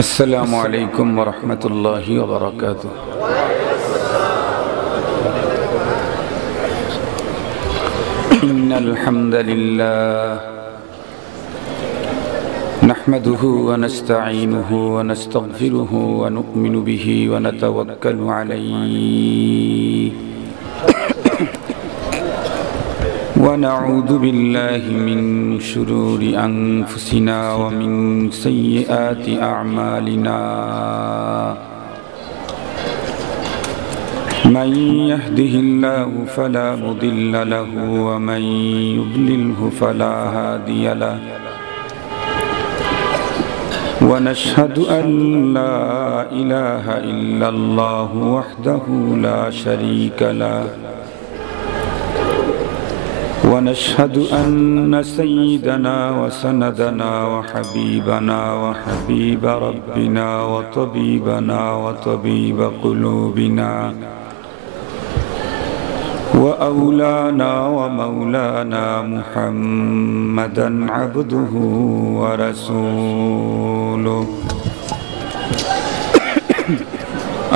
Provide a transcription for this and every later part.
अस्सलामु अलैकुम वरहमतुल्लाहि वबरकातुह। इन्नल हम्दलिल्लाह नहमदुहु व नस्तईनुहु व नस्तगफिरुहु व नु'मिनु बिही व नतवक्कलु अलैहि व नऊज़ु बिल्लाहि मिन शुरूरि अनफुसिना व मिन सय्यिआति अअमालिना। मन यहदिहिल्लाहु फला मुदिल्ल लहु व मन युद्लिलहु फला हादिय लहु। व नशहदु अन ला इलाहा इल्लल्लाहु वहदहु ला शरीक लहु व नशहदु अन्न सय्यिदना व सनदना व हबीबना व हबीब रब्बिना व तबीब क़ुलूबिना व औलाना व मौलाना मुहम्मदन अब्दुहु व रसूलुहु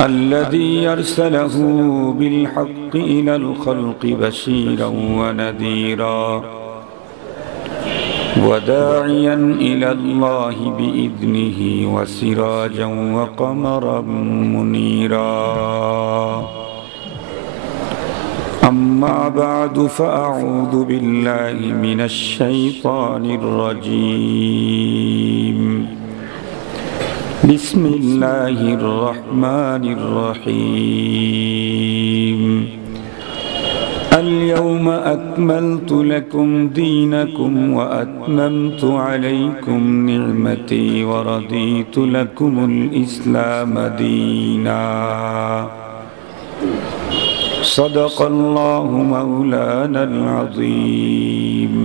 अल्लज़ी अरसलहु बिलहक़्क़ि इलल ख़ल्क़ि बशीरन व नज़ीरा व दाइयन इलल्लाहि बिइज़्निहि व सिराजन व क़मरन मुनीरा। अम्मा बअदु फ़अऊज़ु बिल्लाहि मिनश शैतानिर रजीम। बिस्मिल्लाहिर रहमानिर रहीम। अल-यौम अक्मलतु लकुम दीनकुम व अत्ममतु अलैकुम निअमती व रदीतु लकुमुल इस्लाम दीना। सदक़ल्लाहु मौलानल अज़ीम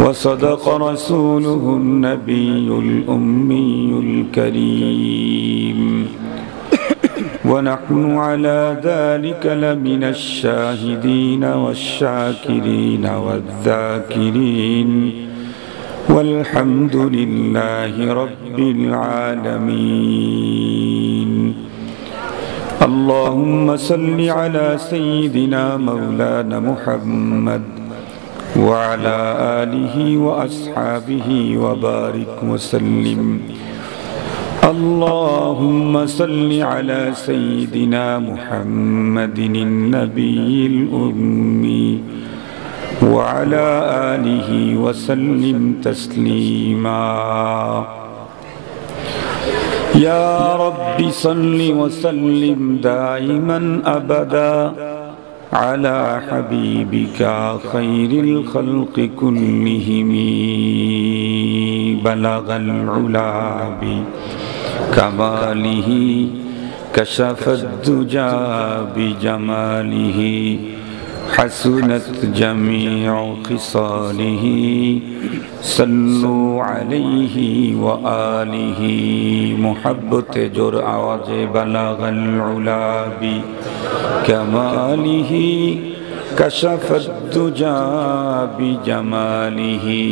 व सदक़ रसूलुहुन नबियुल उम्मियुल करीम व नहनु अला ज़ालिका लमिनश शाहिदीन वश्शाकिरीन वज़्ज़ाकिरीन वल्हम्दुलिल्लाहि रब्बिल आलमीन। अल्लाहुम्मा सल्लि अला सय्यिदिना मौलाना मुहम्मद व अला आलिहि व अस्हाबिहि व बारिक व सल्लिम। अल्लाहुम्मा सल्लि अला सय्यिदिना मुहम्मदिन नबिय्यिल उम्मी व अला आलिहि व सल्लिम तस्लीमा। या रब्बि सल्लि व सल्लिम दाइमन अबदा अला हबीबिका खैरिल खल्क़ि कुल्लिहिम। बलगल उला बिकमालिहि कशफद्दुजा बिजमालिहि हसनत जमीउ खिसालिहि सल्लु अलैहि व आलिहि। मुहब्बत जोर आवाज़े बलगल उला बिकमालिहि कशफद्दुजा बिजमालिहि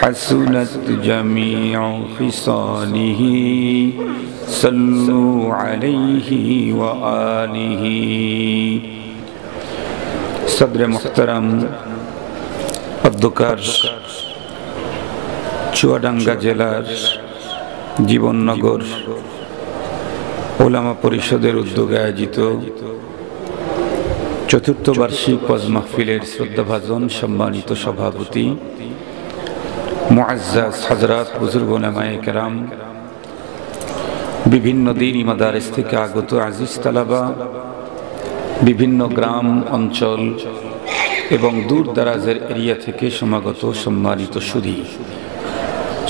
हसनत जमीउ खिसालिहि सल्लु अलैहि व आलिहि। सदर मुहतरम अब्दुकार चुआडांगा जिलार जीवननगर उलामा परिषदेर उद्योगे आयोजित चतुर्थ वार्षिक ওয়াজ মাহফিলের শ্রদ্ধাভাজন সম্মানিত সভাপতি মুআজ্জাজ হযরত বুজুর্গ উলামায়ে কেরাম, বিভিন্ন দ্বীনি মাদারিস থেকে আগত আজিজ তালাবা, বিভিন্ন গ্রাম অঞ্চল এবং দূর দারাজের এরিয়া থেকে সমাগত সম্মানিত সুধী,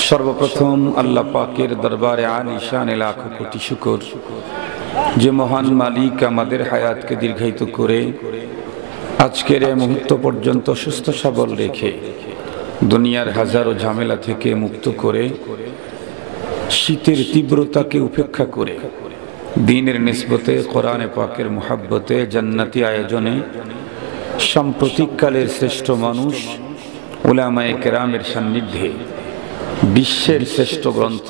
সর্বপ্রথম আল্লাহ পাকের দরবারে আলিশানে লাখো কোটি শুকর যে মহান মালিক আমাদের হায়াতকে দীর্ঘায়িত করে আজকের এই মুহূর্ত পর্যন্ত সুস্থ সবল রেখে দুনিয়ার হাজারো ঝামেলা থেকে মুক্ত করে শীতের তীব্রতাকে উপেক্ষা করে দ্বীনের নিসবতে কোরআনে পাকের মুহাব্বতে জান্নাতি আয়োজনে সাম্প্রতিককালের শ্রেষ্ঠ মানুষ উলামায়ে কেরামের সান্নিধ্যে বিশ্বের শ্রেষ্ঠ গ্রন্থ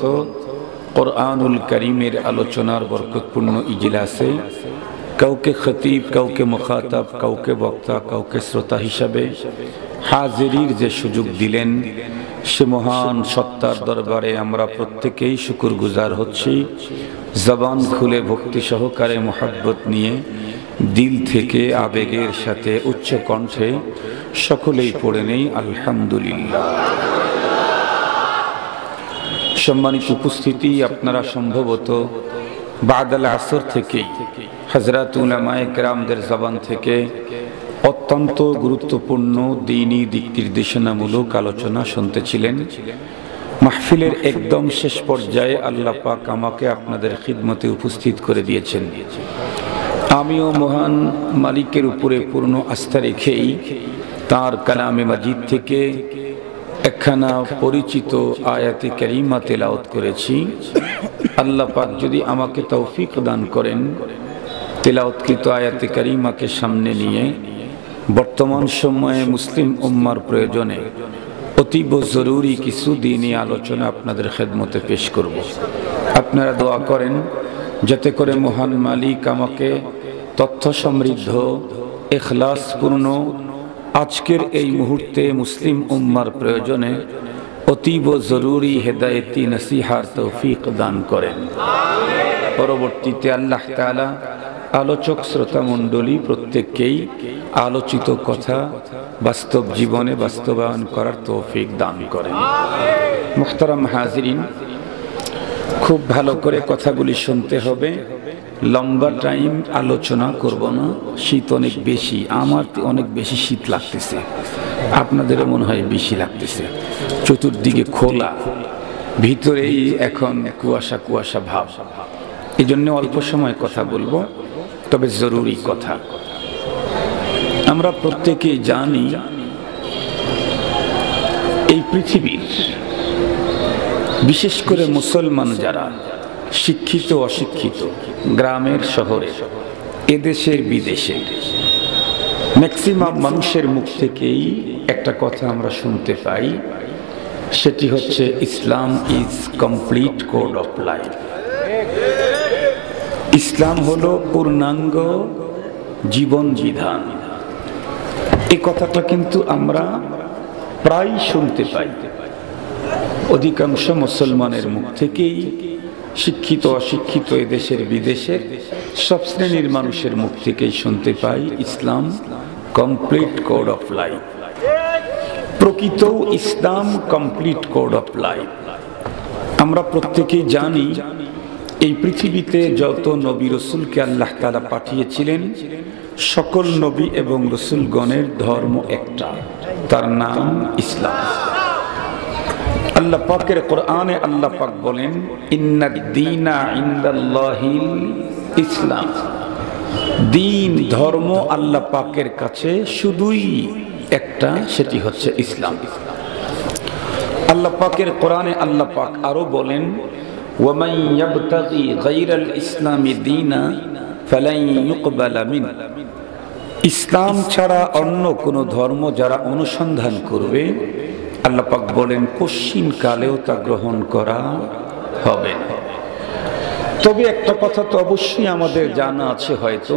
কোরআনুল কারীমের আলোচনার বরকতপূর্ণ ইজলাসে কাউকে খতিব, কাউকে মুখাতাব, কাউকে বক্তা, কাউকে শ্রোতা হিসাবে হাজিরির যে সুযোগ দিলেন, সে মহান সত্তার দরবারে আমরা প্রত্যেকেই শুকরগুজার হচ্ছি। জবান খুলে ভক্তি সহকারে মোহাব্বত নিয়ে দিল থেকে আবেগের সাথে উচ্চ কণ্ঠে সকলেই পড়ে নেই আলহামদুলিল্লাহ। সম্মানিত উপস্থিতি, আপনারা সম্ভবত বাদাল আসর থেকেই হযরত উলামায়ে কেরামদের জবান থেকে অত্যন্ত গুরুত্বপূর্ণ দ্বীনি দিক নির্দেশনামূলক আলোচনা শুনতেছিলেন। মাহফিলের একদম শেষ পর্যায়ে আল্লাহ পাক আমাকে আপনাদের খিদমতে উপস্থিত করে দিয়েছেন। আমিও মহান মালিকের উপরে পূর্ণ আস্থা রেখেই তার কালামে মাজিদ থেকে একখানা পরিচিত আয়াতে কারিমা তেলাওয়াত করেছি। আল্লাহ পাক যদি আমাকে তৌফিক দান করেন, তেলাওয়াতকৃত আয়াতে কারিমাকে সামনে নিয়ে বর্তমান সময়ে মুসলিম উম্মার প্রয়োজনে অতীব জরুরি কিছু দ্বীনি আলোচনা আপনাদের খেদমতে পেশ করব। আপনারা দোয়া করেন যাতে করে মহান মালিক আমাকে তথ্য সমৃদ্ধ, ইখলাসপূর্ণ আজকের এই মুহূর্তে মুসলিম উম্মার প্রয়োজনে অতীব জরুরি হেদায়েতি নসিহার তৌফিক দান করেন। পরবর্তীতে আল্লাহ তাআলা আলোচক শ্রোতা মণ্ডলী প্রত্যেককেই আলোচিত কথা বাস্তব জীবনে বাস্তবায়ন করার তৌফিক দান করেন। মুহতারাম হাজিরিন, খুব ভালো করে কথাগুলি শুনতে হবে। লম্বা টাইম আলোচনা করব না, শীত অনেক বেশি, আমার অনেক বেশি শীত লাগতেছে, আপনাদেরও মনে হয় বেশি লাগতেছে। চতুর্দিকে খোলা, ভিতরেই এখন কুয়াশা কুয়াশা ভাব। এই জন্য অল্প সময় কথা বলবো, তবে জরুরি কথা। আমরা প্রত্যেকেই জানি এই পৃথিবীর বিশেষ করে মুসলমান যারা শিক্ষিত অশিক্ষিত, গ্রামের শহরে, এদেশের বিদেশে, ম্যাক্সিমাম মানুষের মুখ থেকেই একটা কথা আমরা শুনতে পাই, সেটি হচ্ছে Islam is complete code of life. Islam হলো পূর্ণাঙ্গ জীবন বিধান। এই কথাটা কিন্তু আমরা প্রায় শুনতে পাই অধিকাংশ মুসলমানের মুখ থেকেই, শিক্ষিত অশিক্ষিত এদেশের বিদেশের সব শ্রেণীর মানুষের মুখ থেকেই শুনতে পাই ইসলাম কমপ্লিট কোড অফ লাইফ। প্রকৃত ইসলাম কমপ্লিট কোড অফ লাইফ। আমরা প্রত্যেকেই জানি এই পৃথিবীতে যত নবী রসুলকে আল্লাহ তাআলা পাঠিয়েছিলেন, সকল নবী এবং রসুলগণের ধর্ম একটা, তার নাম ইসলাম। আল্লাহ পাকের কোরআনে আল্লাহ পাক বলেন, ইন্নাদ দীনা ইনদাল্লাহিল ইসলাম। দিন, ধর্ম আল্লাহ পাকের কাছে শুধুই একটা, সেটি হচ্ছে ইসলাম। আল্লাহ পাকের কোরআনে আল্লাহ পাক আরো বলেন, ওয়ামান ইয়াবতাগি গায়রাল ইসলামি দীনা ফালান ইউকবালা মিন। ইসলাম ছাড়া অন্য কোন ধর্ম যারা অনুসন্ধান করবে, আল্লাহ পাক বলেন কশিন কালেও তা গ্রহণ করা হবে না। তবে একটা কথা তো অবশ্যই আমাদের জানা আছে, হয়তো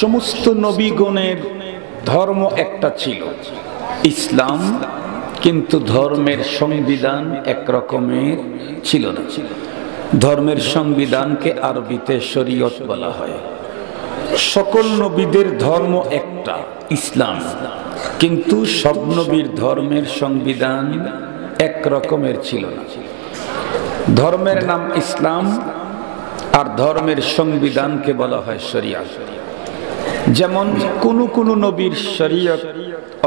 সমস্ত নবীগণের ধর্ম একটা ছিল, ইসলাম, কিন্তু ধর্মের সংবিধান এক রকমের ছিল না। ধর্মের সংবিধানকে আরবিতে শরীয়ত বলা হয়। সকল নবীদের ধর্ম একটা, ইসলাম, কিন্তু সব নবীর ধর্মের সংবিধান এক রকমের ছিল না। ধর্মের নাম ইসলাম আর ধর্মের সংবিধানকে বলা হয় শরিয়ত। যেমন কোন কোন নবীর শরিয়ত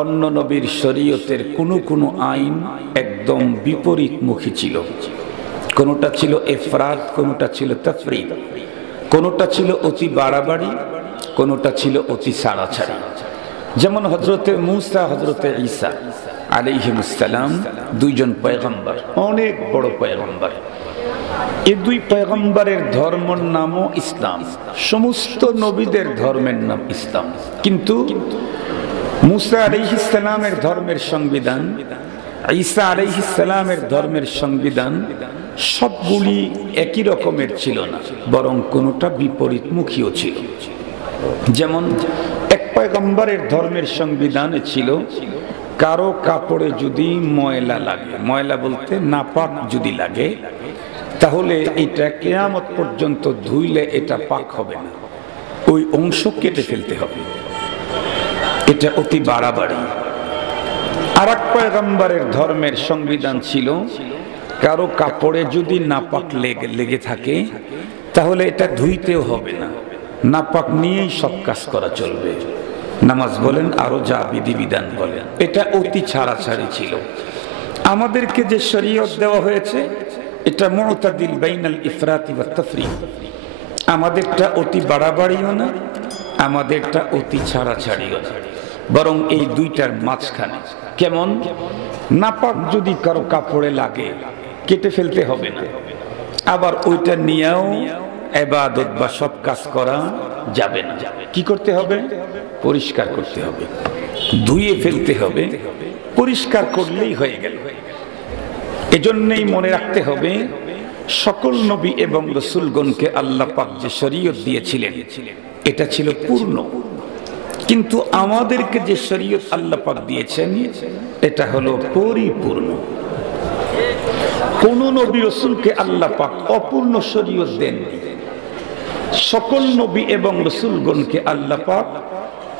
অন্য নবীর শরিয়তের কোন কোন আইন একদম বিপরীতমুখী ছিল। কোনটা ছিল ইফরাত, কোনটা ছিল তাফরিদ, কোনটা ছিল অতি বাড়াবাড়ি, কোনটা ছিল অতি ছাড়াছাড়ি। যেমন হযরতে মূসা, হযরতে ঈসা আলাইহিস সালাম, দুইজন পয়গম্বর, অনেক বড় পয়গম্বর। এই দুই পয়গম্বরের ধর্মের নামও ইসলাম। সমস্ত নবীদের ধর্মের নাম ইসলাম, কিন্তু মূসা আলাইহিস সালামের ধর্মের সংবিধান ঈসা আলাইহিস সালামের ধর্মের সংবিধান সবগুলি একই রকমের ছিল না, বরং কোনোটা বিপরীতমুখীও ছিল। যেমন এক পয়গম্বরের ধর্মের সংবিধানে ছিল কারো কাপড়ে যদি ময়লা লাগে, ময়লা বলতে নাপাক যদি লাগে, তাহলে এটা কিয়ামত পর্যন্ত ধুইলে এটা পাক হবে না, ওই অংশ কেটে ফেলতে হবে। এটা অতি বাড়াবাড়ি। আর এক পয়গম্বরের ধর্মের সংবিধান ছিল কারো কাপড়ে যদি নাপাক লেগে থাকে তাহলে এটা ধুইতেও হবে না, নাপাক নিয়েই সব কাজ করা চলবে, নামাজ বলেন আরো যা বিধিবিধান বলেন। এটা অতি ছাড়াছাড়ি ছিল। আমাদেরকে যে শরীয়ত দেওয়া হয়েছে এটা মুতাদিল বাইনাল ইফরাতি ওয়াত তাফরিদ। আমাদেরটা অতি বাড়াবাড়িও না, আমাদেরটা অতি ছাড়াছাড়িও না, বরং এই দুইটার মাঝখানে। কেমন? নাপাক যদি কারো কাপড়ে লাগে কেটে ফেলতে হবে না, আবার ওইটা নিয়েও ইবাদত বা সব কাজ করা যাবে না। কি করতে হবে? পরিষ্কার করতে হবে, ধুয়ে ফেলতে হবে, পরিষ্কার করলেই হয়ে গেল। এজন্যই মনে রাখতে হবে সকল নবী এবং রাসূলগণকে আল্লাহ পাক যে শরীয়ত দিয়েছিলেন এটা ছিল পূর্ণ, কিন্তু আমাদেরকে যে শরীয়ত আল্লাহ পাক দিয়েছেন এটা হলো পরিপূর্ণ। কোন নবী রাসূলকে আল্লাহ পাক অপূর্ণ শরীয়ত দেননি। সকল নবী এবং রাসূলগণকে আল্লাহ পাক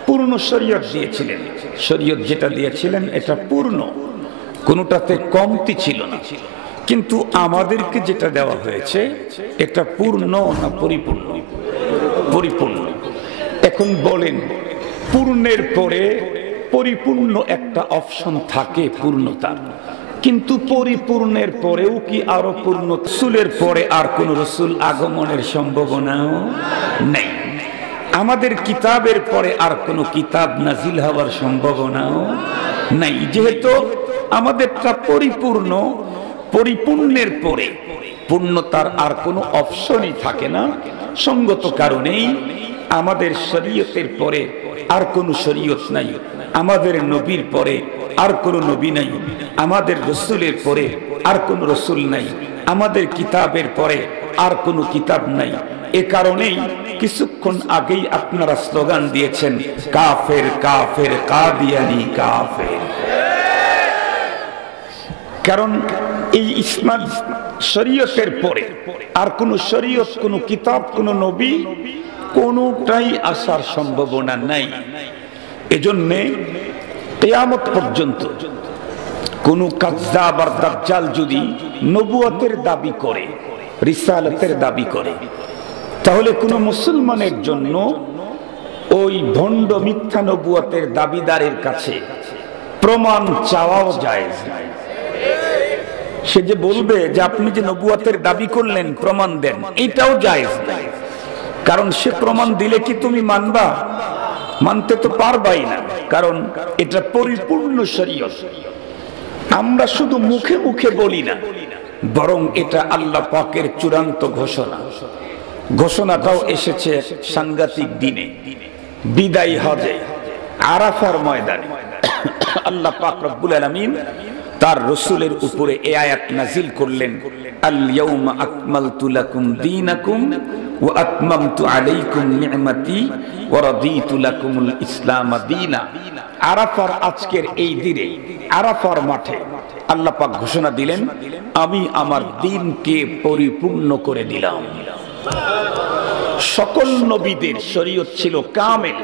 পূর্ণ শরীয়ত দিয়েছিলেন। শরীয়ত যেটা দিয়েছিলেন এটা পূর্ণ, কোনোটাতে কমতি ছিল না। কিন্তু আমাদেরকে যেটা দেওয়া হয়েছে এটা পূর্ণ না পরিপূর্ণ? পরিপূর্ণ। এখন বলেন, পূর্ণের পরে পরিপূর্ণ একটা অপশন থাকে পূর্ণতা, কিন্তু পরিপূর্ণের পরেও কি আরো পূর্ণ? রাসূলের পরে আর কোন রাসূল আগমনের সম্ভাবনাও নেই। আমাদের কিতাবের পরে আর কোন কিতাব নাজিল হওয়ার সম্ভাবনাও নাই। যেহেতু আমাদেরটা পরিপূর্ণ, পরিপূর্ণের পরে পূর্ণতার আর কোনো অপশনই থাকে না। সঙ্গত কারণেই আমাদের শরীয়তের পরে আর কোনো শরীয়ত নাই, আমাদের নবীর পরে আর কোনো নবী নাই, আমাদের রাসূলের পরে আর কোনো রাসূল নাই, আমাদের কিতাবের পরে আর কোনো কিতাব নাই। এ কারণেই কিছুক্ষণ আগেই আপনারা স্লোগান দিয়েছেন কাফের কাফের কাদিয়ানি কাফের। কারণ এই ইসলাম শরীয়তের পরে আর কোন শরীয়ত, কোন কিতাব, কোন নবী কোনটাই আসার সম্ভাবনা নাই। এজন্য কিয়ামত পর্যন্ত কোন কাযযাব আর দাজ্জাল যদি নবুয়তের দাবি করে, রিসালাতের দাবি করে, তাহলে কোন মুসলমানের জন্য ওই ভণ্ড মিথ্যা নবুয়তের দাবিদারের কাছে প্রমাণ চাওয়াও জায়েজ নাই। সে যে বলবে যে আপনি যে নবুয়তের দাবি করলেন প্রমাণ দেন, এটাও জায়েজ নাই। কারণ সে প্রমাণ দিলে কি তুমি মানবা? মানতে তো পারবাই না, কারণ এটা পরিপূর্ণ শরীয়ত। আমরা শুধু মুখে মুখে বলি না, বরং এটা আল্লাহ পাকের চূড়ান্ত ঘোষণা। ঘোষণাটাও এসেছে সাংঘাতিক দিনে, বিদায়ী হজে আরাফার ময়দানে। আল্লাহ পাক রব্বুল আলামিন তার রাসূলের উপরে এই আয়াত নাযিল করলেন, আল ইয়াউমা আকমালতু লাকুম দীনাকুম ওয়া আতমামতু আলাইকুম নি'মাতি ওয়া রাদিতু লাকুমুল ইসলাম দীনা। আরাফার আজকের এই দিনে, আরাফার মাঠে আল্লাহ পাক ঘোষণা দিলেন, আমি আমার দ্বীনকে পরিপূর্ণ করে দিলাম। সকল নবীদের শরীয়ত ছিল কামেল,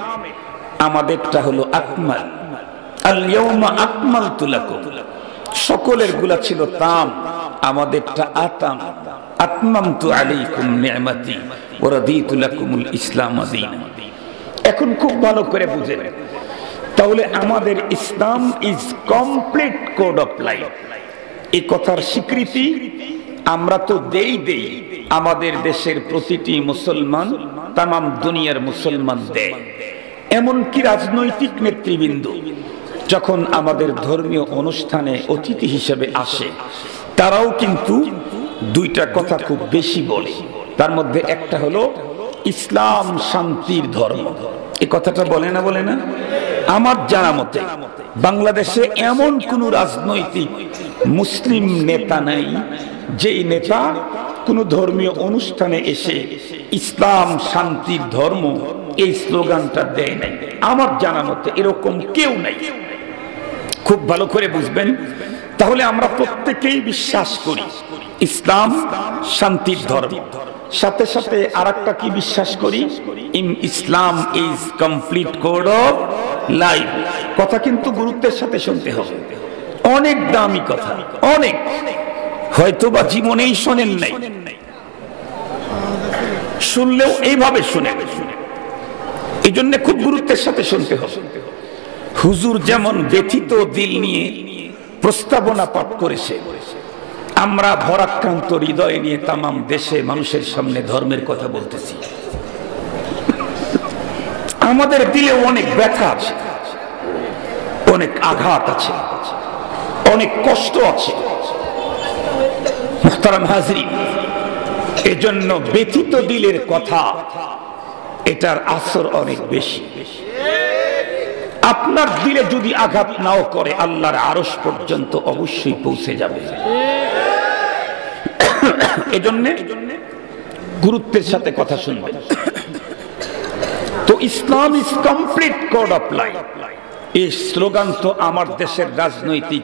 আমাদেরটা হলো আকমাল। আল ইয়াউমা আকমালতু লাকুম, সকলের গুলা ছিল তাম, আমাদেরটা আতাম। আতমামতু আলাইকুম নি'মাতি ওয়া রাদিতু লাকুমুল ইসলাম দীনা। এখন খুব ভালো করে বুঝেন, তাহলে আমাদের Islam is complete code of life. এই কথার স্বীকৃতি আমরা তো দেই, আমাদের দেশের প্রতিটি মুসলমান, তামাম দুনিয়ার মুসলমান দেয়। এমনকি রাজনৈতিক নেতৃবৃন্দ যখন আমাদের ধর্মীয় অনুষ্ঠানে অতিথি হিসেবে আসে, তারাও কিন্তু দুইটা কথা খুব বেশি বলে। তার মধ্যে একটা হলো ইসলাম শান্তির ধর্ম। এই কথাটা বলে না? আমার জানা মতে বাংলাদেশে এমন কোন রাজনৈতিক মুসলিম নেতা নাই যেই নেতা কোন ধর্মীয় অনুষ্ঠানে এসে ইসলাম শান্তির ধর্ম এই স্লোগানটা দেয় নাই। আমার জানা মতে এরকম কেউ নাই। খুব ভালো করে বুঝবেন। তাহলে আমরা প্রত্যেকেই বিশ্বাস করি ইসলাম শান্তির ধর্ম, সাথে সাথে আরেকটা কি বিশ্বাস করি, in Islam is complete code of life. কথা কিন্তু গুরুত্বের সাথে শুনতে হবে, অনেক দামি কথা, অনেক হয়তোবা জীবনেই শোনেন নাই, শুনলেও এইভাবে শুনেন। এই জন্য খুব গুরুত্বের সাথে শুনতে হবে। হুজুর যেমন ব্যথিত দিল নিয়ে প্রস্তাবনা পাঠ করেছে, আমরা ভরাক্রান্ত হৃদয় নিয়ে তামাম দেশে মানুষের সামনে ধর্মের কথা বলতেছি। আমাদের দিলে অনেক ব্যথা আছে, অনেক আঘাত আছে, অনেক কষ্ট আছে। মুহতারাম হাজরিন, এজন্য ব্যথিত দিলের কথা এটার আসর অনেক বেশি। আপনার দিলে যদি আঘাত নাও করে আল্লাহর আরশ পর্যন্ত অবশ্যই পৌঁছে যাবে। এজন্য গুরুত্বের সাথে কথা শুনবেন। তো Islam is complete code of life, এই স্লোগান তো আমার দেশের রাজনৈতিক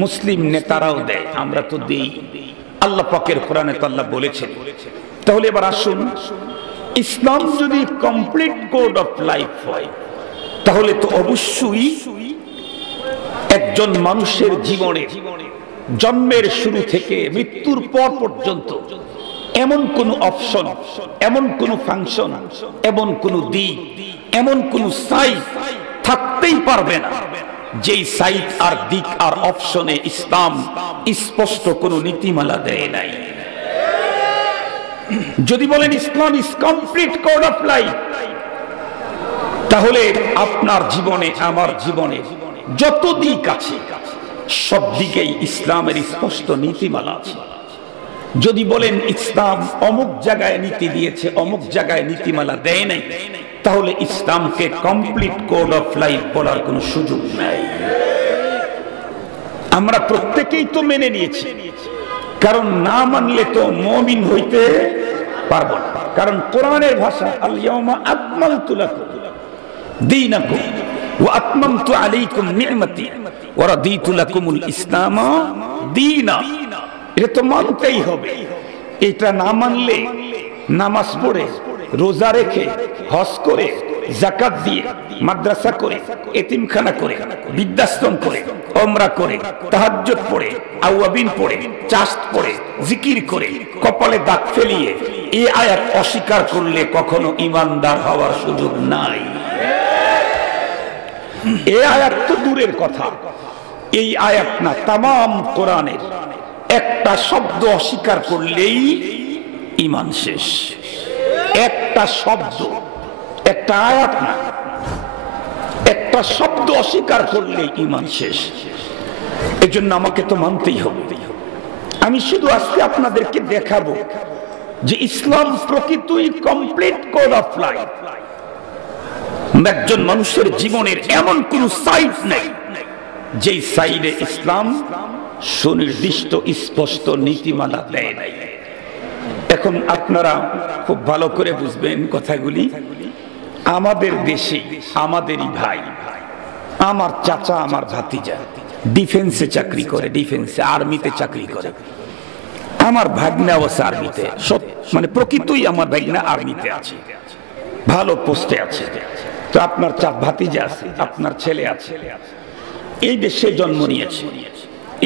মুসলিম নেতারাও দেয়, আমরা তো দেই। আল্লাহ পাকের কোরআনে তো আল্লাহ বলেছেন। তাহলে এবার আসুন, ইসলাম যদি কমপ্লিট কোড অফ লাইফ হয় তাহলে তো অবশ্যই একজন মানুষের জীবনে জন্মের শুরু থেকে মৃত্যুর পর পর্যন্ত এমন কোন অপশন, এমন কোন ফাংশন, এমন কোন দিক, এমন কোন সাইড থাকতেই পারবে না যেই সাইড আর দিক আর অপশনে ইসলাম স্পষ্ট কোন নীতিমালা দেয় নাই। যদি বলেন Islam is complete code of life, তাহলে আপনার জীবনে আমার জীবনে যত দিক আছে সব দিকেই ইসলামের স্পষ্ট নীতিমালা আছে। যদি বলেন ইসলাম অমুক জায়গায় নীতি দিয়েছে, অমুক জায়গায় নীতিমালা দেয় নাই, তাহলে ইসলামকে কমপ্লিট কোড অফ লাইফ বলার কোনো সুযোগ নাই। আমরা প্রত্যেকেই তো মেনে নিয়েছি, কারণ না মানলে তো মুমিন হইতে পারবো না। কারণ কোরআনের ভাষা আল ইয়াউমা আকমালতু লাকুম দীনাকুম ওয়া আতমামতু আলাইকুম নি'মাতি ওয়া রাদিতু লাকুমুল ইসলাম দীনা। এটা তো মানতেই হবে। এটা না মানলে নামাজ পড়ে, রোজা রেখে, হজ করে, যাকাত দিয়ে, মাদ্রাসা করে, এতিমখানা করে, বৃদ্ধাশ্রম করে, ওমরা করে, তাহাজ্জুদ পড়ে, আওয়াবিন পড়ে, চাষ্ট পড়ে, জিকির করে, কপালে দাগ ফেলিয়ে এই আয়াত অস্বীকার করলে কখনো ঈমানদার হওয়ার সুযোগ নাই। এই আয়াত তো দূরের কথা, এই আয়াত না, তামাম কোরআনের একটা শব্দ অস্বীকার করলেই ঈমান শেষ। একটা শব্দ, একটা আয়াত না, একটা শব্দ অস্বীকার করলে ঈমান শেষ। এজন্য আমাকে তো মানতেই হবে। আমি শুধু আজকে আপনাদেরকে দেখাবো যে ইসলাম প্রকৃতই কমপ্লিট কোড অফ লাইফ। একজন মানুষের জীবনের এমন কোন সাইড নেই যেই সাইডে ইসলাম সুনির্দিষ্ট স্পষ্ট নীতিমালা দেয় নাই। এখন আপনারা খুব ভালো করে বুঝবেন কথাগুলি। আমাদের দেশে আমাদেরই ভাই, আমার চাচা, আমার ভাতিজা ডিফেন্সে চাকরি করে, ডিফেন্সে আর্মিতে চাকরি করে। আমার ভাগ্নাও আছে আর্মিতে, মানে প্রকৃতই আমার ভাগ্না আর্মিতে আছে, ভালো পোস্টে আছে। তো আপনার ভাতিজা আছে, আপনার ছেলে আছে, এই দেশে জন্ম নিয়েছে,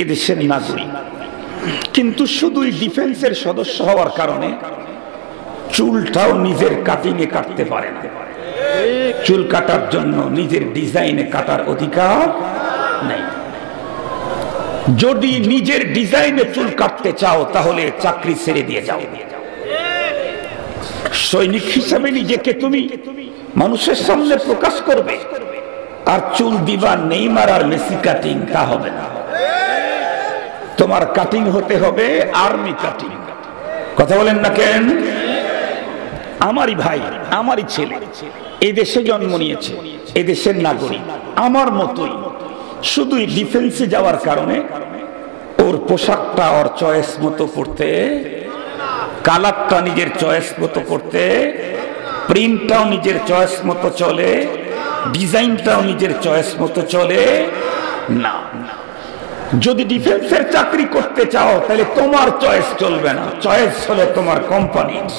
এই দেশের নাগরিক, কিন্তু শুধুই ডিফেন্সের সদস্য হওয়ার কারণে চুলটাও নিজের কাটিংয়ে কাটতে পারে না। চুল কাটার জন্য নিজের ডিজাইনে কাটার অধিকার নেই। যদি নিজের ডিজাইনে চুল কাটতে চাও তাহলে চাকরি ছেড়ে দিয়ে যাও। সৈনিক হিসাবে নিজেকে তুমি মানুষের সামনে প্রকাশ করবে, আর চুল দিবা নেইমার আর মেসি কাটিং, তা হবে না। তোমার কাটিং হতে হবে আর্মি কাটিং। কথা বলেন না কেন? আমারই ভাই, আমারই ছেলে, এই দেশে জন্ম নিয়েছে, এই দেশের নাগরিক, আমার মতোই, শুধুই ডিফেন্সে যাওয়ার কারণে ওর পোশাকটা ওর চয়েস মতো পড়তে, কালারটা নিজের চয়েস মতো পড়তে, প্রিন্টটাও নিজের চয়েস মতো চলে, ডিজাইনটাও নিজের চয়েস মতো চলে না। যদি ডিফেন্সের চাকরি করতে চাও তাহলে তোমার চয়েস চলবে না, চয়েস হলো তোমার কোম্পানির।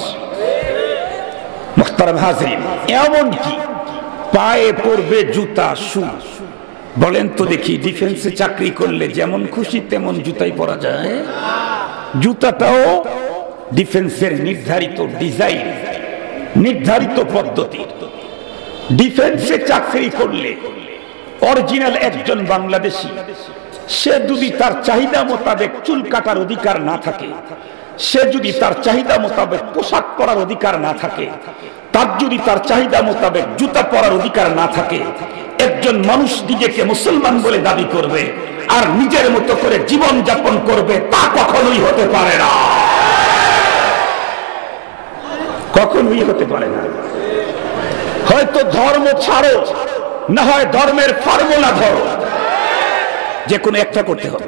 মুহতারাম হাজিরিন, এমন কি পায়ে পড়বে জুতা, শু। বলেন তো দেখি, ডিফেন্সে চাকরি করলে যেমন খুশি তেমন জুতাই পরা যায়? জুতাটাও ডিফেন্সের নির্ধারিত ডিজাইন, নির্ধারিত পদ্ধতি। ডিফেন্সে চাকরি করলে অরিজিনাল একজন বাংলাদেশী, সে যদি তার চাহিদা মোতাবেক চুল কাটার অধিকার না থাকে, সে যদি তার চাহিদা মোতাবেক পোশাক পরার অধিকার না থাকে, তার যদি তার চাহিদা মোতাবেক জুতা পরার অধিকার না থাকে, একজন মানুষ নিজেকে মুসলমান বলে দাবি করবে আর নিজের মতো করে জীবন যাপন করবে, তা কখনোই হতে পারে না, কখনোই হতে পারে না। হয়তো ধর্ম ছাড়ো, না হয় ধর্মের ফর্মুলা ধরো, যে কোনো একটা করতে হবে।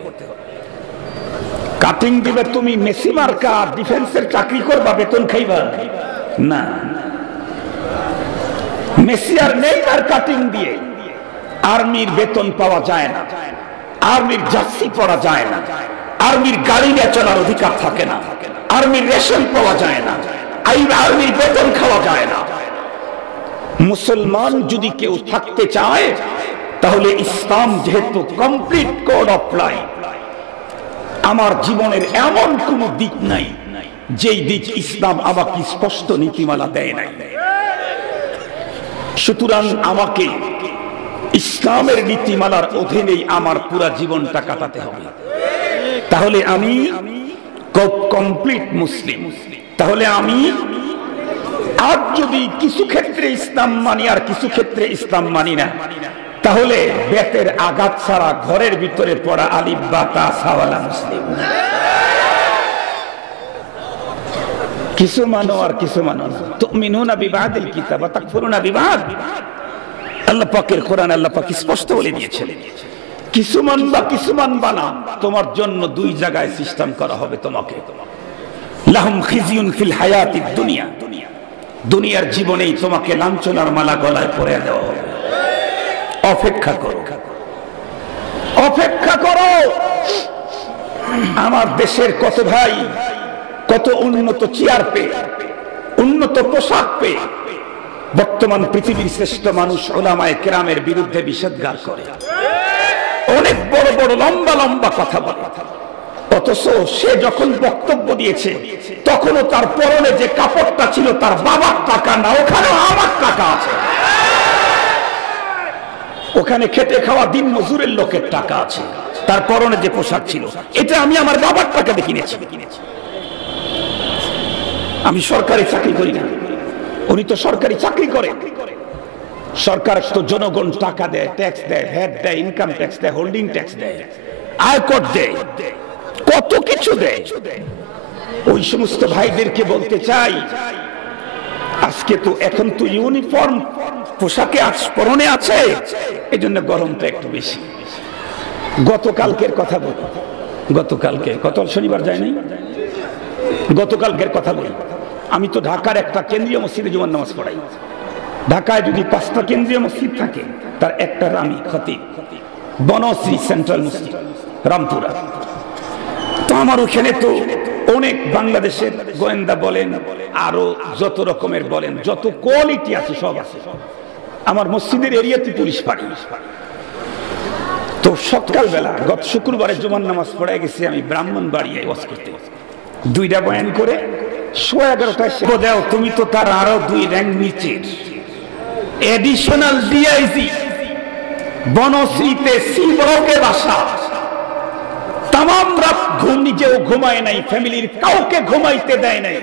কাটিং দিবে তুমি মেসি মার্কা, ডিফেন্সের চাকরি করবা, বেতন খাইবা না। মেসি আর নেইমার কাটিং দিয়ে আর্মির বেতন পাওয়া যায় না, আর্মির জার্সি পরা যায় না, আর্মির গাড়ি নিয়ে চলার অধিকার থাকে না, আর্মির রেশন পাওয়া যায় না, আর্মির বেতন খাওয়া যায় না। মুসলমান যদি কেউ থাকতে চায় তাহলে ইসলাম যেহেতু কমপ্লিট কোড অফ লাইফ, আমার জীবনের এমন কোন দিক নাই যেই দিক ইসলাম আমাকে স্পষ্ট নীতিমালা দেয় নাই। সুতরাং আমাকে ইসলামের নীতিমালার অধীনেই আমার পুরা জীবনটা কাটাতে হবে। তাহলে আমি কমপ্লিট মুসলিম। তাহলে আমি আজ যদি কিছু ক্ষেত্রে ইসলাম মানি আর কিছু ক্ষেত্রে ইসলাম মানি না, তাহলে বেতের আঘাত ছাড়া ঘরের ভিতরে পড়া আলিফ বা তা সাওয়ালা মুসলিম। কিছু মানো আর কিছু মানো না। তুমিনুনা বিবাদিল কিতাব ওয়া তাকফুরুনা বিবাদ। আল্লাহ পাকের কোরআন আল্লাহ পাক স্পষ্ট বলে দিয়েছেন, কিছু মানবা কিছু মানবা না, তোমার জন্য দুই জায়গায় সিস্টেম করা হবে তোমাকে। লাহুম খিজিয়ুন ফিল হায়াতিদ দুনিয়া, দুনিয়ার জীবনেই তোমাকে লাঞ্ছনার মালা গলায় পরিয়ে দেওয়া হবে। অপেক্ষা করো, অপেক্ষা করো। আমার দেশের কত ভাই কত উন্নত চেয়ার পেয়ে, উন্নত পোশাক পেয়ে বর্তমান পৃথিবীর শ্রেষ্ঠ মানুষ উলামায়ে কেরামের বিরুদ্ধে বিষোদ্গার করে, অনেক বড় বড় লম্বা লম্বা কথা বলে। অথচ সে যখন বক্তব্য দিয়েছে তখনও তার পরনে যে কাপড়টা ছিল তার বাবার টাকা না, ওখানে আমার টাকা আছে। ওখানে খেটে খাওয়া দিন মজুরের লোকের টাকা আছে, তার পরনে যে পোশাক ছিল এটা আমি আমার বাবার টাকা দিয়ে কিনেছি। আমি সরকারি চাকরি করি না, উনি তো সরকারি চাকরি করে। সরকার তো জনগণ টাকা দেয়, ট্যাক্স দেয়, ভ্যাট দেয়, ইনকাম ট্যাক্স দেয়, হোল্ডিং ট্যাক্স দেয়, আয়কর দেয়, কত কিছু দেয়। ওই সমস্ত ভাইদেরকে বলতে চাই, আজকে তো এখন তো ইউনিফর্ম পোশাকে পরনে আছে, এই জন্য গরমটা একটু বেশি। গতকালকের কথা বলি, গতকালকে গত শনিবার যায় নাই, গতকালকের কথা বলি। আমি তো ঢাকার একটা কেন্দ্রীয় মসজিদে জুমার নামাজ পড়াই। ঢাকায় যদি 5টা কেন্দ্রীয় মসজিদ থাকে তার একটা আমি খতিব, বনশ্রী সেন্ট্রাল মসজিদ রামপুরা। তো আমার ওখানে তো অনেক বাংলাদেশের গোয়েন্দা বলেন, আরো যত রকমের বলেন, যত কোয়ালিটি আছে সব আছে। আমার মসজিদের এরিয়াতে পুলিশ পাড়ি। তো সকালবেলা গত শুক্রবারে জুমার নামাজ পড়ায় গেছি আমি ব্রাহ্মণবাড়িয়ায় ওয়াজ করতে। 2টা বয়ান করে 11:30 দাও, তুমি তো তার আরো 2 র্যাঙ্ক নিচের এডিশনাল ডিআইজি, বনশ্রীতে সিবহকে বাসা। তাম রাত ঘুম, নিজেও ঘুমায় নাই, ফ্যামিলির কাউকে ঘুমাইতে দেয় নাই,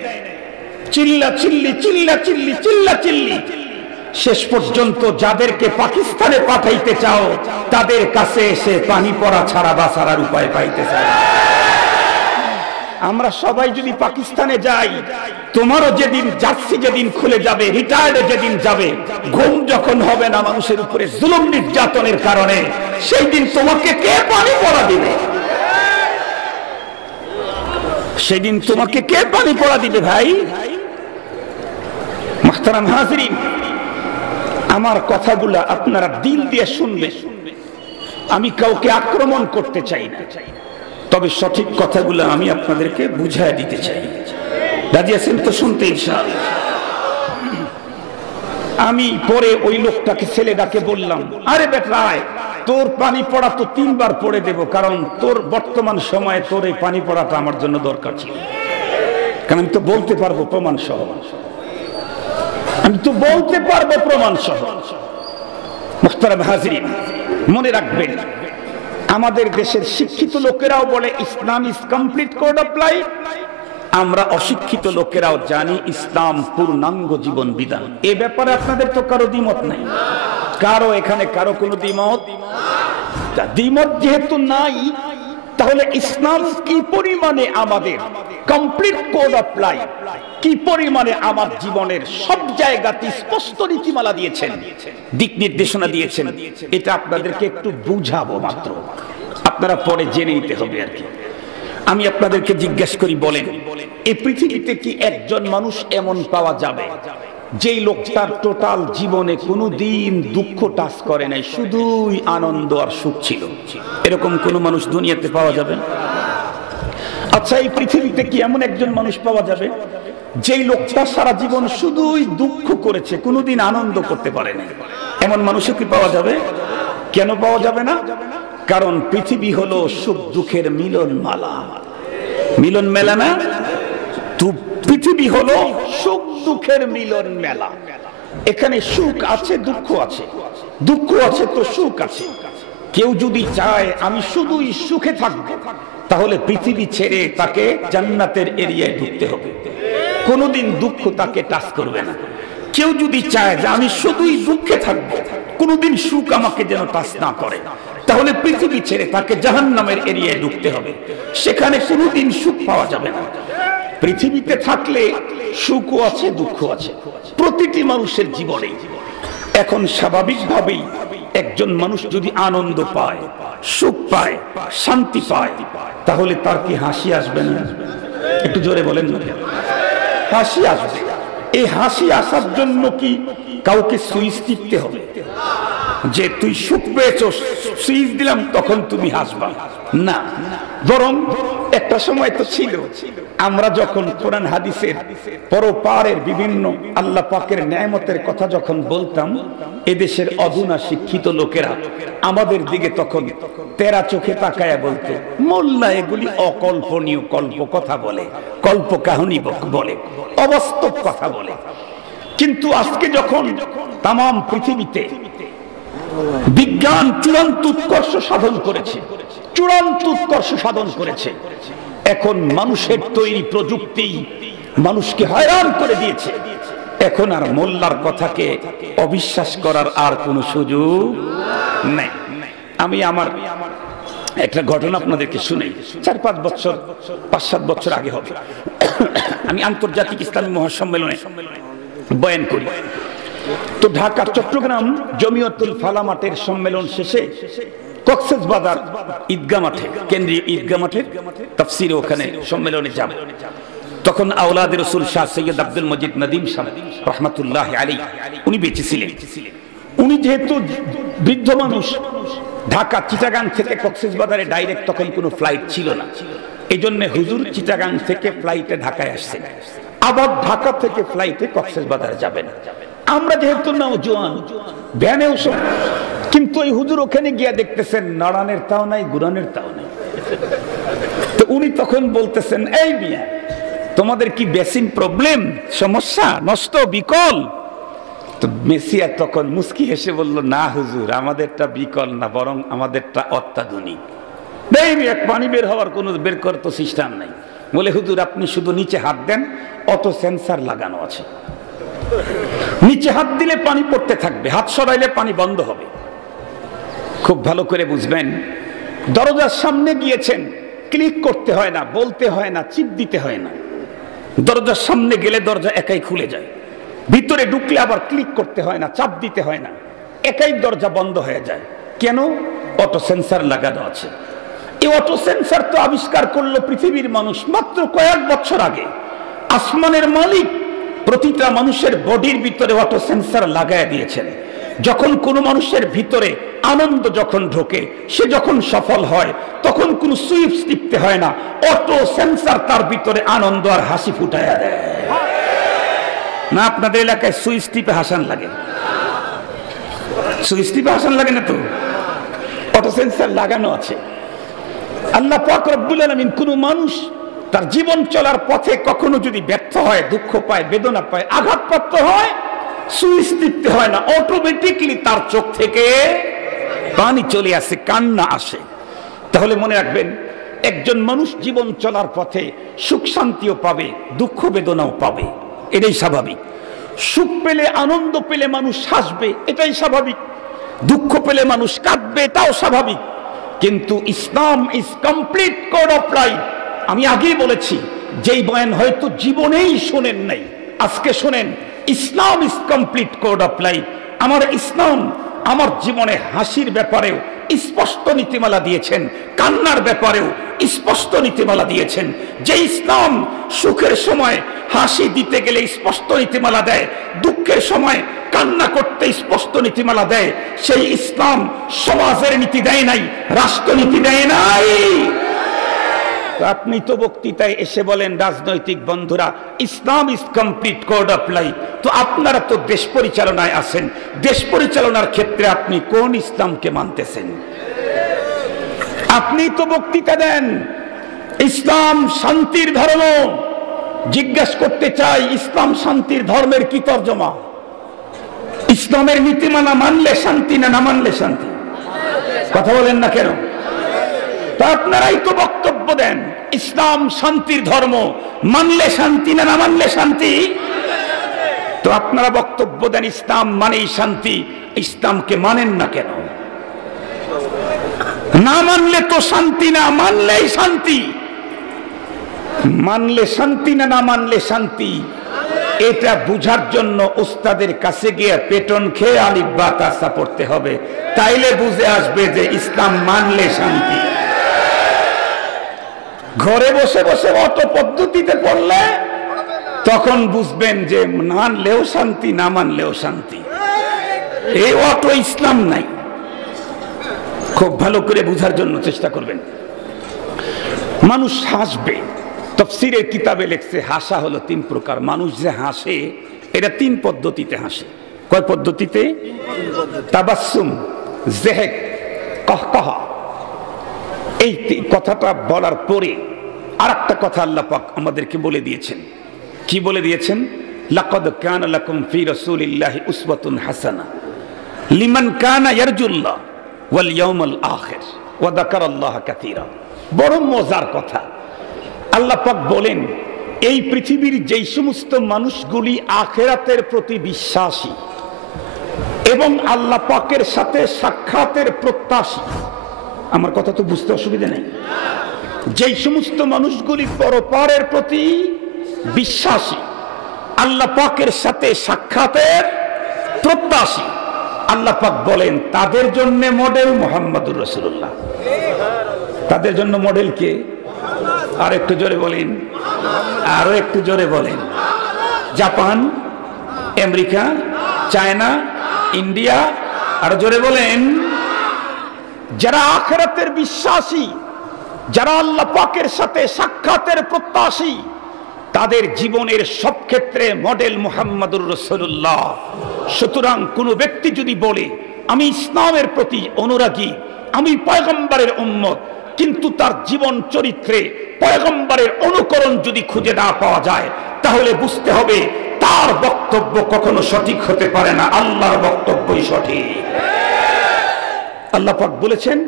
চিল্লা চিল্লি চিল্লা চিল্লি চিল্লা চিল্লি। শেষ পর্যন্ত যাদেরকে পাকিস্তানে পাঠাইতে চাও তাদের কাছে এসে পানি পড়া ছাড়া বাঁচার উপায় পাইতে চায়। আমরা সবাই যদি পাকিস্তানে যাই, তোমারও যেদিন জার্সি যেদিন খুলে যাবে, রিটায়ার্ডে যেদিন যাবে, ঘুম যখন হবে না মানুষের উপরে জুলুম নির্যাতনের কারণে, সেই দিন তোমাকে কে পানি পড়া দিবে? সেদিন তোমাকে কে পানি পড়া দিবে ভাই? মুহতারাম হাজিরিন, আমার কথাগুলা আপনারা দিল দিয়ে শুনবেন। আমি কাউকে আক্রমণ করতে চাই না, তবে সঠিক কথাগুলো আমি আপনাদেরকে বুঝায় দিতে চাই। রাজি আছেন তো শুনতে ইনশাআল্লাহ? আমি পরে ওই লোকটাকে ছেলেটাকে বললাম, আরে বেটায়, তোর পানি পড়া তো 3 বার পড়ে দেব, কারণ তোর বর্তমান সময়ে তোর এই পানি পড়াটা আমার জন্য দরকার ছিল, কারণ আমি তো বলতে পারবো প্রমাণ সহ, আমি তো বলতে পারবো প্রমাণ সহ। মুহতারাম হাজিরিন, মনে রাখবেন, আমাদের দেশের শিক্ষিত লোকেরাও বলে Islam is complete code of life. আমরা অশিক্ষিত লোকেরাও জানি ইসলাম পূর্ণাঙ্গ জীবন বিধান। এ ব্যাপারে আপনাদের তো কারো দ্বিমত নাই? কারো এখানে কারো কোনো দ্বিমত? দ্বিমত যেহেতু নাই, তাহলে ইসলাম কি পরিমাণে আমাদের কমপ্লিট কোড অফ লাইফ, কি পরিমাণে আমার জীবনের সব জায়গাতে স্পষ্ট নীতিমালা দিয়েছেন, দিক নির্দেশনা দিয়েছেন, এটা আপনাদেরকে একটু বুঝাবো মাত্র, আপনারা পরে জেনে নিতে হবে আর কি। আমি আপনাদেরকে জিজ্ঞাসা করি, বলেন এই পৃথিবীতে কি একজন মানুষ এমন পাওয়া যাবে যেই লোকটার টোটাল জীবনে কোনোদিন দুঃখ টাচ করে নাই, শুধুই আনন্দ আর সুখ ছিল? এরকম কোন মানুষ দুনিয়াতে পাওয়া যাবে? আচ্ছা, এই পৃথিবীতে কি এমন একজন মানুষ পাওয়া যাবে যেই লোকটা সারা জীবন শুধুই দুঃখ করেছে, কোনোদিন আনন্দ করতে পারে না? এমন মানুষও কি পাওয়া যাবে? কেন পাওয়া যাবে না? কারণ পৃথিবী হলো সুখ দুঃখের মিলন মালা। মিলন মেলা না? পৃথিবী হলো সুখ দুঃখের মিলন মেলা। এখানে সুখ আছে, দুঃখ আছে, দুঃখ আছে তো সুখ আছে। কেউ যদি চায় আমি শুধুই সুখে থাকবো, তাহলে পৃথিবী ছেড়ে তাকে জান্নাতের এরিয়ায় ঢুকতে হবে, কোনোদিন দুঃখ তাকে টাচ করবে না। কেউ যদি চায় যে আমি শুধুই দুঃখে থাকবো, কোনোদিন সুখ আমাকে যেন টাচ না করে, তাহলে পৃথিবী ছেড়ে তাকে জাহান্নামের এরিয়ায় ঢুকতে হবে, সেখানে কোনোদিন সুখ পাওয়া যাবে না। পৃথিবীতে থাকলে সুখও আছে, দুঃখ আছে, প্রতিটি মানুষের জীবনে। এখন স্বাভাবিকভাবেই একজন মানুষ যদি আনন্দ পায়, সুখ পায়, শান্তি পায়, তাহলে তার কি হাসি আসবে না? একটু জোরে বলেন না। হাসি আসবে। এই হাসি আসার জন্য কি কাউকে সুইচ টিপতে হবে যে তুই সুখ পেয়েছো, সুইচ দিলাম তখন তুমি হাসবা? না, বরং একটা সময় তো ছিল আমরা যখন কোরআন হাদিসের পরপারের বিভিন্ন আল্লাহ পাকের নেয়ামতের কথা যখন বলতাম, এদেশের অধুনা শিক্ষিত লোকেরা আমাদের দিকে তখন তেরা চোখে তাকায়া বলতো, মোল্লা এগুলি অকল্পনীয় কল্প কথা বলে, কল্প কাহিনী বলে, অবাস্তব কথা বলে। কিন্তু আজকে যখন তামাম পৃথিবীতে বিজ্ঞান চূড়ান্ত উৎকর্ষ সাধন করেছে, চূড়ান্ত উৎকর্ষ সাধন করেছে, এখন মানুষের তৈরি প্রযুক্তি মানুষকে হয়রান করে দিয়েছে। এখন আর মোল্লার কথাকে অবিশ্বাস করার আর কোনো সুযোগ নেই। আমি আমার একটা ঘটনা আপনাদেরকে শুনাই। 4-5 বছর, 5-7 বছর আগে হবে, আমি আন্তর্জাতিক ইসলামী মহাসম্মেলনে বয়ান করি। তো ঢাকা চট্টগ্রাম জমিয়তুল ফালামাতের সম্মেলন শেষে কক্সবাজার ঈদগাহ মাঠে, কেন্দ্রীয় ঈদগাহ মাঠের তাফসীরে ওখানে সম্মেলনে যাব। তখন আওলাদে রাসূল শাহ সৈয়দ আব্দুল মজিদ নদীম সাহেব রাহমাতুল্লাহি আলাইহি উনি বেঁচে ছিলেন। উনি যেহেতু বৃদ্ধ মানুষ, ঢাকা চিটাগাং থেকে কক্সবাজারে ডাইরেক্ট তখন কোনো ফ্লাইট ছিল না, এই জন্য হুজুর চিটাগাং থেকে ফ্লাইটে ঢাকায় আসছেন, আবার ঢাকা থেকে ফ্লাইটে কক্সবাজারে যাবেন। আমরা যেহেতু নওজোয়ান, ভ্যানেও সব, কিন্তু এই হুজুর ওখানে গিয়া দেখতেছেন নাড়ানের তাও নাই, গুরানের তাও নাই। তো উনি তখন বলতেছেন, এই মিয়া তোমাদের কি বেসিন প্রবলেম, সমস্যা, নষ্ট, বিকল? তো মেসিয়া তখন মুস্কি হেসে বলল, না হুজুর, আমাদেরটা বিকল না, বরং আমাদেরটা অত্যাধুনিক। পানি বের হওয়ার কোনো বের করার তো সিস্টেম নাই। বলে, হুজুর আপনি শুধু নিচে হাত দেন, অটো সেন্সার লাগানো আছে, নিচে হাত দিলে পানি পড়তে থাকবে, হাত সরাইলে পানি বন্ধ হবে। খুব ভালো করে বুঝবেন, দরজার সামনে গিয়েছেন, ক্লিক করতে হয় না, বলতে হয় না, চিপ দিতে হয় না। দরজার সামনে গেলে দরজা একাই খুলে যায়, ভিতরে ঢুকলে আবার ক্লিক করতে হয় না, চাপ দিতে হয় না, একাই দরজা বন্ধ হয়ে যায়। কেন? অটো সেন্সার লাগানো আছে। এই অটো সেন্সার তো আবিষ্কার করলো পৃথিবীর মানুষ মাত্র কয়েক বছর আগে। আসমানের মালিক প্রতিটা মানুষের বডির ভিতরে অটো সেন্সার লাগায় দিয়েছেন। যখন কোনো মানুষের ভিতরে আনন্দ যখন ঢোকে, সে যখন সফল হয়, তখন কোনো সুইচ টিপতে হয় না, অটো সেন্সার তার ভিতরে আনন্দ আর হাসি ফুটাইয়া দেয়। না আপনাদের এলাকায় সুইচ টিপে হাসান লাগে? সুইচ টিপে হাসান লাগে না তো, অটো সেন্সার লাগানো আছে। আল্লাহ পাক রব্বুল আলামিন কোন মানুষ তার জীবন চলার পথে কখনো যদি ব্যর্থ হয়, দুঃখ পায়, বেদনা পায়, আঘাতপ্রাপ্ত হয়, সুইচ টিপতে হয় না, অটোমেটিক্যালি তার চোখ থেকে পানি চলে আসে, কান্না আসে। তাহলে মনে রাখবেন, একজন মানুষ জীবন চলার পথে সুখ শান্তিও পাবে, দুঃখ বেদনাও পাবে, এটাই স্বাভাবিক। সুখ পেলে, আনন্দ পেলে মানুষ হাসবে, এটাই স্বাভাবিক। দুঃখ পেলে মানুষ কাঁদবে, এটাও স্বাভাবিক। কিন্তু Islam is complete code of life. আমি আগেই বলেছি, যেই বয়ান হয়তো জীবনেই শোনেন নাই, আজকে শোনেন। Islam is complete code of life. আমার ইসলাম আমার জীবনে হাসির ব্যাপারেও স্পষ্ট নীতিমালা দিয়েছেন, কান্নার ব্যাপারেও স্পষ্ট নীতিমালা দিয়েছেন। যে ইসলাম সুখের সময় হাসি দিতে গেলে স্পষ্ট নীতিমালা দেয়, দুঃখের সময় কান্না করতে স্পষ্ট নীতিমালা দেয়, সেই ইসলাম সমাজের নীতি দেয় নাই, রাষ্ট্রনীতি দেয় নাই। আপনি তো বক্তৃতায় এসে বলেন, রাজনৈতিক বন্ধুরা, Islam is complete code of life. তো আপনারা তো দেশ পরিচালনায় আছেন, দেশ পরিচালনার ক্ষেত্রে আপনি কোন ইসলামকে মানতেছেন? আপনি তো বক্তৃতা দেন ইসলাম শান্তির ধর্ম। জিজ্ঞাসা করতে চাই, ইসলাম শান্তির ধর্মের কি তর্জমা? ইসলামের নীতিমালা মানলে শান্তি, না না মানলে শান্তি? কথা বলেন না কেন? তা আপনারাই তো বক্তব্য দেন ইসলাম শান্তির ধর্ম, মানলে শান্তি, না না মানলে শান্তি? তো আপনারা বক্তব্য দেন ইসলাম মানেই শান্তি, ইসলামকে মানেন না কেন? না মানলে তো শান্তি না, মানলেই শান্তি। মানলে শান্তি না না মানলে শান্তি, এটা বুঝার জন্য উস্তাদের কাছে গিয়ে পেটন খেয়ে আলিফ বা তাসা পড়তে হবে, তাইলে বুঝে আসবে যে ইসলাম মানলে শান্তি। ঘরে বসে বসে অত পদ্ধতিতে পড়লে তখন বুঝবেন যে মানলেও শান্তি, না মানলেও শান্তি। এই অত ইসলাম নাই। খুব ভালো করে বুঝার জন্য চেষ্টা করবেন। মানুষ হাসবে, তাফসীরের কিতাবে লেখছে হাসা হলো 3 প্রকার। মানুষ যে হাসে, এটা 3 পদ্ধতিতে হাসে। কয় পদ্ধতিতে? তাবাসসুম, জেহেক, কাহকাহা। এই কথাটা বলার পরে আরেকটা কথা আল্লাহ পাক আমাদেরকে বলে দিয়েছেন। কি বলে দিয়েছেন? লাকাদ কানা লাকুম ফি রাসূলিল্লাহি উসওয়াতুন হাসানাহ লিমান কানা ইয়ারজুল্লাহ ওয়াল ইয়াউমাল আখির ওয়া যাকারাল্লাহ কাসীরা। বড় মজার কথা। আল্লাহ পাক বলেন, এই পৃথিবীর যেই সমস্ত মানুষগুলি আখিরাতের প্রতি বিশ্বাসী এবং আল্লাহ পাকের সাথে সাক্ষাতের প্রত্যাশী, আমার কথা তো বুঝতে অসুবিধা নেই, যেই সমস্ত মানুষগুলি পরপারের প্রতি বিশ্বাসী, আল্লাহ পাকের সাথে সাক্ষাতের প্রত্যাশী, আল্লাহ পাক বলেন তাদের জন্য মডেল মুহাম্মদুর রাসূলুল্লাহ। তাদের জন্য মডেল কে? আর একটু জোরে বলেন, আরো একটু জোরে বলেন। জাপান, আমেরিকা, চায়না, ইন্ডিয়া, আরো জোরে বলেন। যারা আখিরাতের বিশ্বাসী, যারা আল্লাহ পাকের সাথে সাক্ষাতের প্রত্যাশী, তাদের জীবনের সব ক্ষেত্রে মডেল মুহাম্মদুর রাসূলুল্লাহ। সুতরাং কোন ব্যক্তি যদি বলে আমি ইসলামের প্রতি অনুরাগী, আমি পয়গম্বরের উম্মত, কিন্তু তার জীবন চরিত্রে পয়গম্বরের অনুকরণ যদি খুঁজে না পাওয়া যায়, তাহলে বুঝতে হবে তার বক্তব্য কখনো সঠিক হতে পারে না, আল্লাহর বক্তব্যই সঠিক। আল্লাহ পাক বলেছেন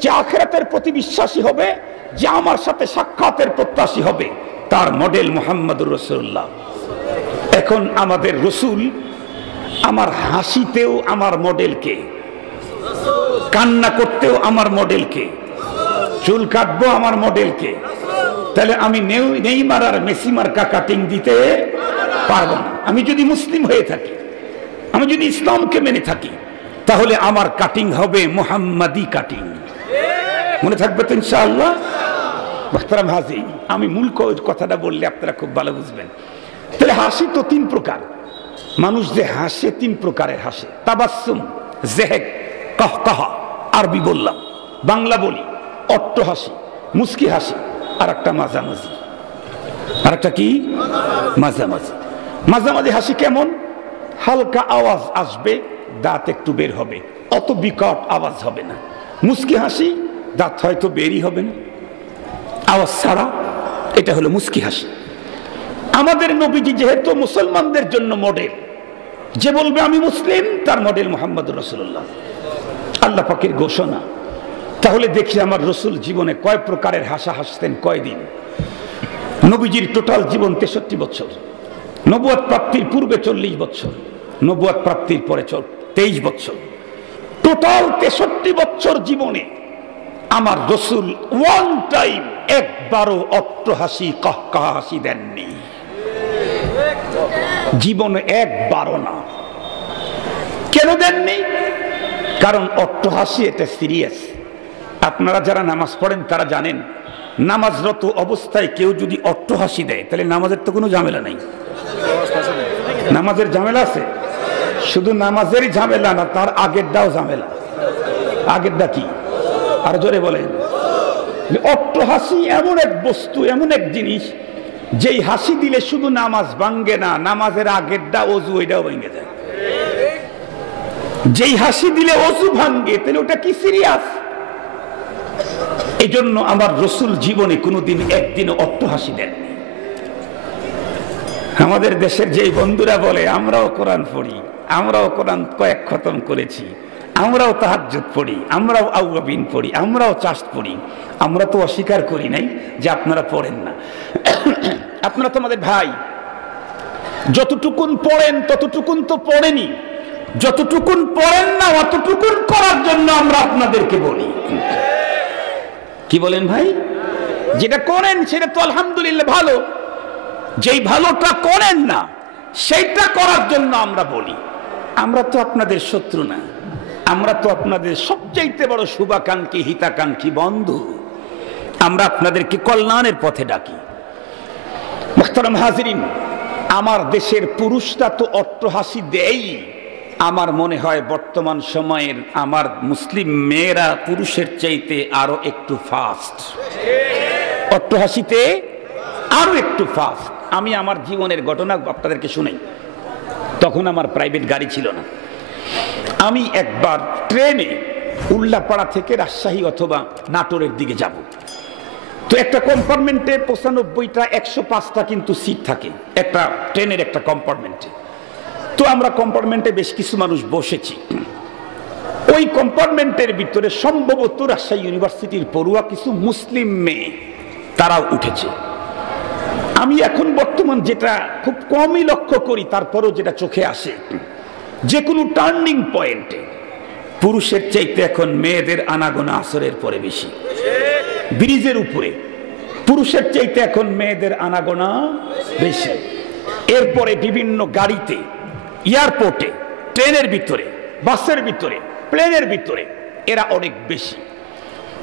যে আখিরাতের প্রতি বিশ্বাসী হবে, যে আমার সাথে সাক্ষাতের প্রত্যাশী হবে, তার মডেল মুহাম্মদুর রাসূলুল্লাহ। এখন আমাদের রসুল, আমার হাসিতেও আমার মডেল কে, কান্না করতেও আমার মডেল কে, চুল কাটবো আমার মডেলকে, তাহলে আমি নেইমার আর মেসি মার্কা কাটিং দিতে পারবো না। আমি যদি মুসলিম হয়ে থাকি, আমি যদি ইসলামকে মেনে থাকি, তাহলে আমার কাটিং হবে মুহাম্মাদি কাটিং। মনে থাকবে তো ইনশাআল্লাহ? মুহতারাম হাজির, আমি মূল কথাটা বললে আপনারা খুব ভালো বুঝবেন। তাহলে হাসি তো তিন প্রকার। মানুষ যে হাসে তিন প্রকারের হাসে। তাবাসসুম, জেহেক, কাহকাহা। আরবি বললাম, বাংলা বলি অট্ট হাসি, মুস্কি হাসি, আর একটা মাঝামাঝি। আর একটা কি? মাঝামাঝি। মাঝামাঝি হাসি কেমন? হালকা আওয়াজ আসবে, দাঁত একটু বের হবে, অত বিকট আওয়াজ হবে না। মুস্কি হাসি, দাঁত হয়তো বেরই হবে না, আওয়াজ ছাড়া। এটা হলো মুস্কি হাসি। আমাদের নবীজি যেহেতু মুসলমানদের জন্য মডেল, যে বলবে আমি মুসলিম তার মডেল মুহাম্মদুর রাসূলুল্লাহ, আল্লাহ পাকের ঘোষণা। তাহলে দেখি আমার রসুল জীবনে কয় প্রকারের হাসা হাসতেন, কয়দিন। নবীজির টোটাল জীবন 63 বছর। নবুয়ত প্রাপ্তির পূর্বে 40 বছর, নবুয়ত প্রাপ্তির পরে 23 বছর। টোটাল 63 বছর জীবনে আমার রসুল ওয়ান টাইম একবারও অট্ট হাসি, কাহকাহা হাসি দেননি। জীবনে একবারও না। কেন দেননি? কারণ অট্ট হাসি এটা সিরিয়াস। আপনারা যারা নামাজ পড়েন তারা জানেন, নামাজরত অবস্থায় কেউ যদি অট্ট হাসি দেয় তাহলে নামাজের তো কোনো ঝামেলা নাই। নামাজের ঝামেলা আছে? শুধু নামাজেরই ঝামেলা না, তার আগেরটাও ঝামেলা। আগেরটা কি? আর জোরে বলেন। অট্ট হাসি এমন এক বস্তু, এমন এক জিনিস, যেই হাসি দিলে শুধু নামাজ ভাঙ্গে না, নামাজের আগেরটা অজু ওইটাও ভেঙে যায়। যেই হাসি দিলে অজু ভাঙ্গে, তাহলে ওটা কি সিরিয়াস? এই জন্য আমার রসুল জীবনে কোনোদিন একদিন অট্ট হাসি দেননি। আমাদের দেশের যেই বন্ধুরা বলে আমরাও কোরআন পড়ি, আমরাও কোরআন কয়েক খতম করেছি, আমরাও তাহাজ্জুদ পড়ি, আমরাও আউয়াবিন পড়ি, আমরাও চাষ পড়ি, আমরা তো অস্বীকার করি নাই যে আপনারা পড়েন না। আপনারা তো আমাদের ভাই, যতটুকুন পড়েন ততটুকুন তো পড়েনি, যতটুকুন পড়েন না অতটুকুন করার জন্য আমরা আপনাদেরকে বলি। কি বলেন ভাই? যেটা করেন সেটা তো আলহামদুলিল্লাহ ভালো, যেই ভালোটা করেন না সেইটা করার জন্য আমরা বলি। আমরা তো আপনাদের শত্রু না, আমরা তো আপনাদের সবচাইতে বড় শুভাকাঙ্ক্ষী, হিতাকাঙ্ক্ষী বন্ধু। আমরা আপনাদেরকে কল্যাণের পথে ডাকি। মুহতারাম হাজিরিন, আমার দেশের পুরুষরা তো অট্ট হাসি দেয়। আমার মনে হয় বর্তমান সময়ের আমার মুসলিম মেয়েরা পুরুষের চাইতে আরো একটু ফাস্ট, অট্ট হাসিতে আরো একটু ফাস্ট। আমি আমার জীবনের ঘটনা আপনাদেরকে শুনাই। তখন আমার প্রাইভেট গাড়ি ছিল না। আমি একবার ট্রেনে উল্লাপাড়া থেকে রাজশাহী অথবা নাটোরের দিকে যাব। তো একটা কম্পার্টমেন্টে 95টা 105টা কিন্তু সিট থাকে একটা ট্রেনের একটা কম্পার্টমেন্টে। তো আমরা কম্পার্টমেন্টে বেশ কিছু মানুষ বসেছি। ওই কম্পার্টমেন্টের ভিতরে সম্ভবত রাজশাহী ইউনিভার্সিটির পড়ুয়া কিছু মুসলিম মেয়ে, তারাও উঠেছে। আমি এখন বর্তমান যেটা খুব কমই লক্ষ্য করি, তারপরও যেটা চোখে আসে, যে কোনো টার্নিং পয়েন্টে পুরুষের চাইতে এখন মেয়েদের আনাগোনা আসরের পরে বেশি। ব্রিজের উপরে পুরুষের চাইতে এখন মেয়েদের আনাগোনা বেশি। এরপরে বিভিন্ন গাড়িতে, এয়ারপোর্টে, ট্রেনের ভিতরে, বাসের ভিতরে, প্লেনের ভিতরে এরা অনেক বেশি।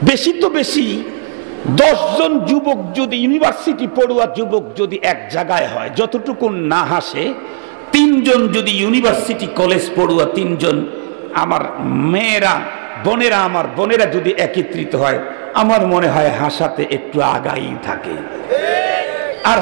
বেশি তো বেশি, 10 জন যুবক যদি, ইউনিভার্সিটি পড়ুয়া যুবক যদি এক জায়গায় হয়, যতটুকু না হাসে, 3 জন যদি ইউনিভার্সিটি কলেজ পড়ুয়া 3 জন আমার মেয়েরা, বোনেরা, আমার বোনেরা যদি একত্রিত হয়, আমার মনে হয় হাসাতে একটু আগাই থাকে। আর